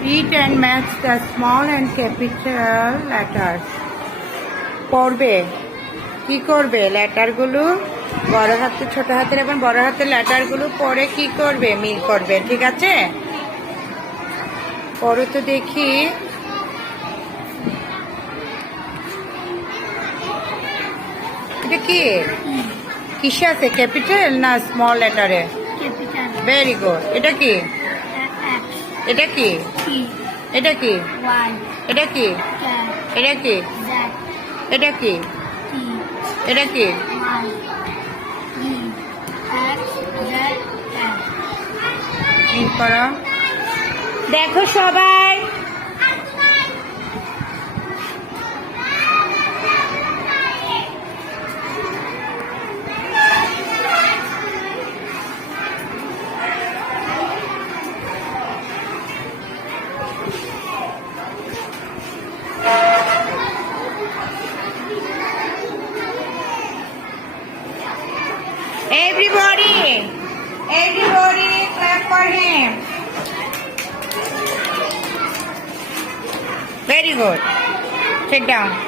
Read and match the small and capital letters. পড়বে কি করবে লেটারগুলো বড় হাতের ছোট হাতের এবং বড় হাতের লেটারগুলো পড়ে কি করবে মিল করবে ঠিক আছে পড়ো তো দেখি এটা কি কিসে আছে ক্যাপিটাল না স্মল লেটারে ভেরি গুড এটা কি এটা কি এটা কি এটা কি এটা কি এটা কি এটা কি মিল করো দেখো সবাই Everybody clap for him. Very good. Sit down.